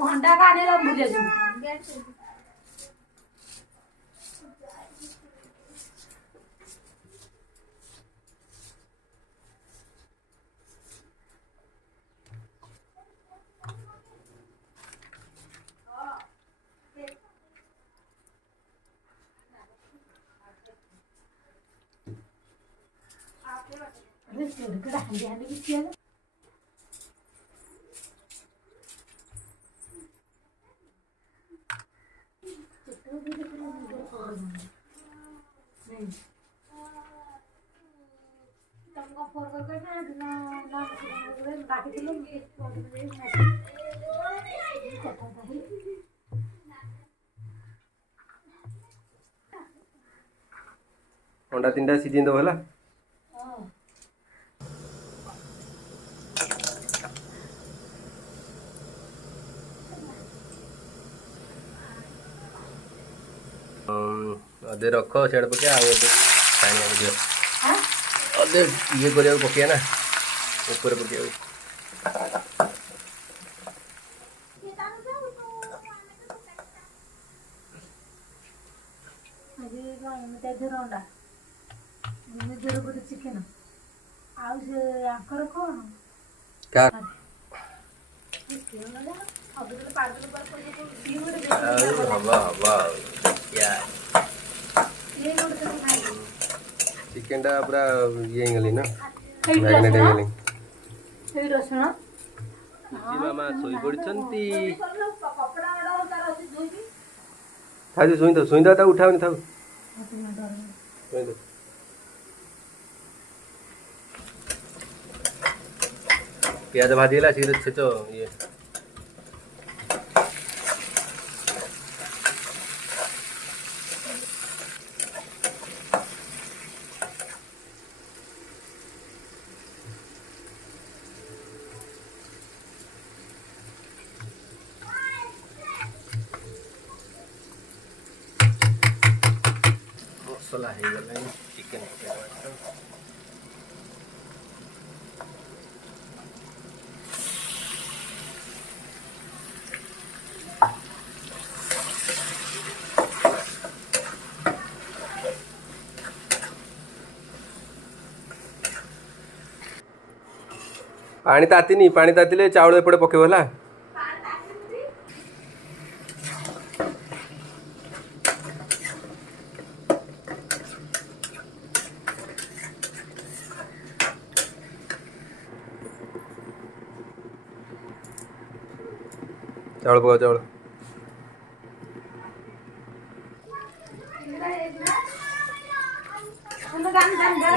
भंडा का आने लग भूले अंडा 3टा सीझेन दो होला अदे रख सेड पके आगे छाणी दियो अदे ये करिया पके ना ऊपर पके चिकेन आकर कौन क्या चिकेन टा पूरा ये गली ना मैग्नेट गली रसुण मामा सोई पड़छंती थाजु सुई ता उठाओ नहीं थाउ सुई दो प्याज भाजीला शीघ्र छेचो ये मसला है चिकेन पानी तातीनी पानी तातीले चावल एपटे पकेब होला चावल पकाओ चावल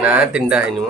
ना 3टा है नु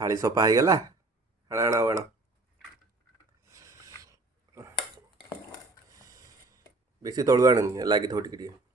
थाली सफा ହେଇଗଲା। ଆଣ ଆଣ ଆଣ ବେଶୀ ତଳୁ ଆଣନି ଲାଗିଥିବ ଟିକେ ଟିକେ।